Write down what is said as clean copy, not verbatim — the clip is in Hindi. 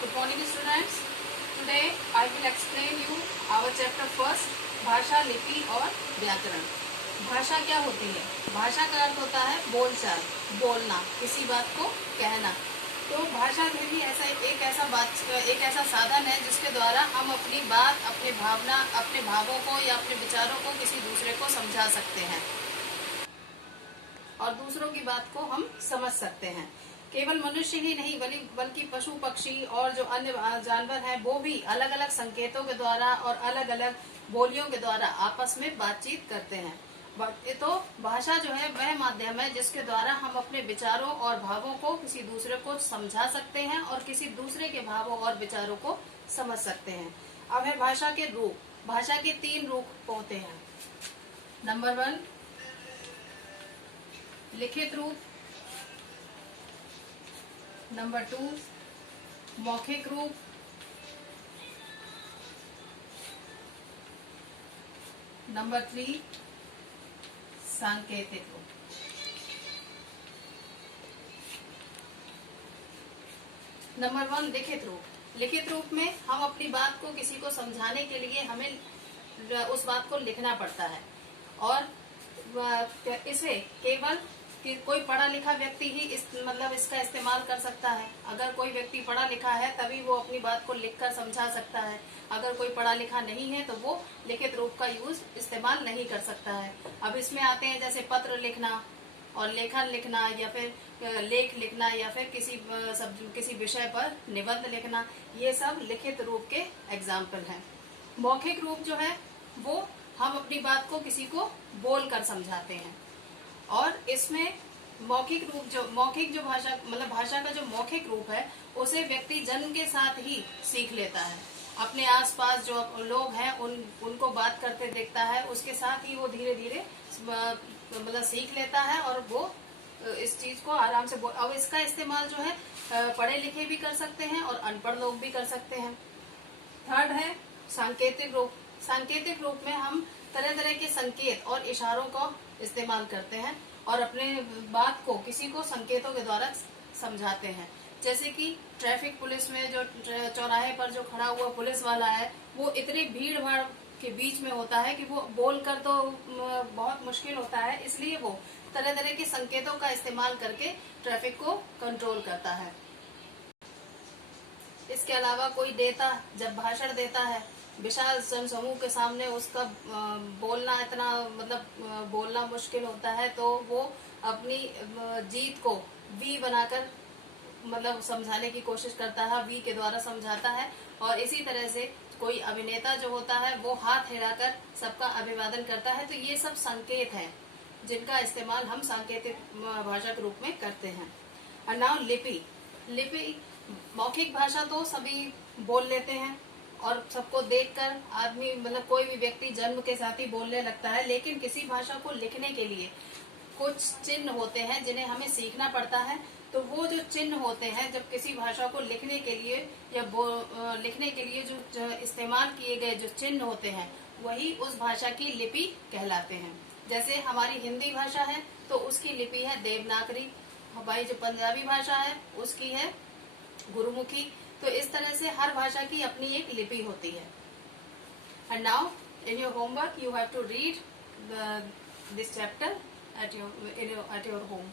Good morning students. Today I will explain you our chapter first, भाषा, लिपि और व्याकरण। भाषा क्या होती है? भाषा का अर्थ होता है बोलचाल, बोलना, किसी बात को कहना। तो भाषा भी एक ऐसा साधन है जिसके द्वारा हम अपनी बात, अपनी भावना, अपने भावों को या अपने विचारों को किसी दूसरे को समझा सकते हैं और दूसरों की बात को हम समझ सकते हैं। केवल मनुष्य ही नहीं बल्कि पशु, पक्षी और जो अन्य जानवर हैं वो भी अलग अलग संकेतों के द्वारा और अलग अलग बोलियों के द्वारा आपस में बातचीत करते हैं। तो भाषा जो है वह माध्यम है जिसके द्वारा हम अपने विचारों और भावों को किसी दूसरे को समझा सकते हैं और किसी दूसरे के भावों और विचारों को समझ सकते हैं। अब है भाषा के रूप। भाषा के 3 रूप होते हैं। नंबर 1 लिखित रूप, नंबर 2 मौखिक रूप, नंबर 3 सांकेतिक रूप। नंबर 1 लिखित रूप। लिखित रूप में हम अपनी बात को किसी को समझाने के लिए हमें उस बात को लिखना पड़ता है और इसे केवल कि कोई पढ़ा लिखा व्यक्ति ही इसका इस्तेमाल कर सकता है। अगर कोई व्यक्ति पढ़ा लिखा है तभी वो अपनी बात को लिखकर समझा सकता है। अगर कोई पढ़ा लिखा नहीं है तो वो लिखित रूप का इस्तेमाल नहीं कर सकता है। अब इसमें आते हैं जैसे पत्र लिखना और लेखन लिखना या फिर लेख लिखना या फिर किसी विषय पर निबंध लिखना, ये सब लिखित रूप के एग्जाम्पल हैं। मौखिक रूप जो है वो हम अपनी बात को किसी को बोल कर समझाते हैं और इसमें मौखिक जो भाषा का जो मौखिक रूप है उसे व्यक्ति जन्म के साथ ही सीख लेता है। अपने आसपास जो लोग हैं उनको बात करते देखता है, उसके साथ ही वो धीरे धीरे सीख लेता है और वो इस चीज को आराम से अब इसका इस्तेमाल जो है पढ़े लिखे भी कर सकते हैं और अनपढ़ लोग भी कर सकते हैं। थर्ड है सांकेतिक रूप। सांकेतिक रूप में हम तरह तरह के संकेत और इशारों का इस्तेमाल करते हैं और अपने बात को किसी को संकेतों के द्वारा समझाते हैं। जैसे कि ट्रैफिक पुलिस में जो चौराहे पर जो खड़ा हुआ पुलिस वाला है वो इतनी भीड़ भाड़ के बीच में होता है कि वो बोलकर तो बहुत मुश्किल होता है, इसलिए वो तरह तरह के संकेतों का इस्तेमाल करके ट्रैफिक को कंट्रोल करता है। इसके अलावा कोई नेता जब भाषण देता है विशाल जनसमूह के सामने, उसका बोलना मुश्किल होता है तो वो अपनी जीत को वी बनाकर समझाने की कोशिश करता है, वी के द्वारा समझाता है। और इसी तरह से कोई अभिनेता जो होता है वो हाथ हिलाकर सबका अभिवादन करता है। तो ये सब संकेत हैं जिनका इस्तेमाल हम सांकेतिक भाषा के रूप में करते हैं। और नाउ लिपि। मौखिक भाषा तो सभी बोल लेते हैं और सबको देखकर आदमी कोई भी व्यक्ति जन्म के साथ ही बोलने लगता है, लेकिन किसी भाषा को लिखने के लिए कुछ चिन्ह होते हैं जिन्हें हमें सीखना पड़ता है। तो वो जो चिन्ह होते हैं जब किसी भाषा को लिखने के लिए या लिखने के लिए जो इस्तेमाल किए गए जो चिन्ह होते हैं वही उस भाषा की लिपि कहलाते हैं। जैसे हमारी हिंदी भाषा है तो उसकी लिपि है देवनागरी, हमारी जो पंजाबी भाषा है उसकी है गुरुमुखी। तो इस तरह से हर भाषा की अपनी एक लिपि होती है। And now in your homework you have to read this chapter at your home.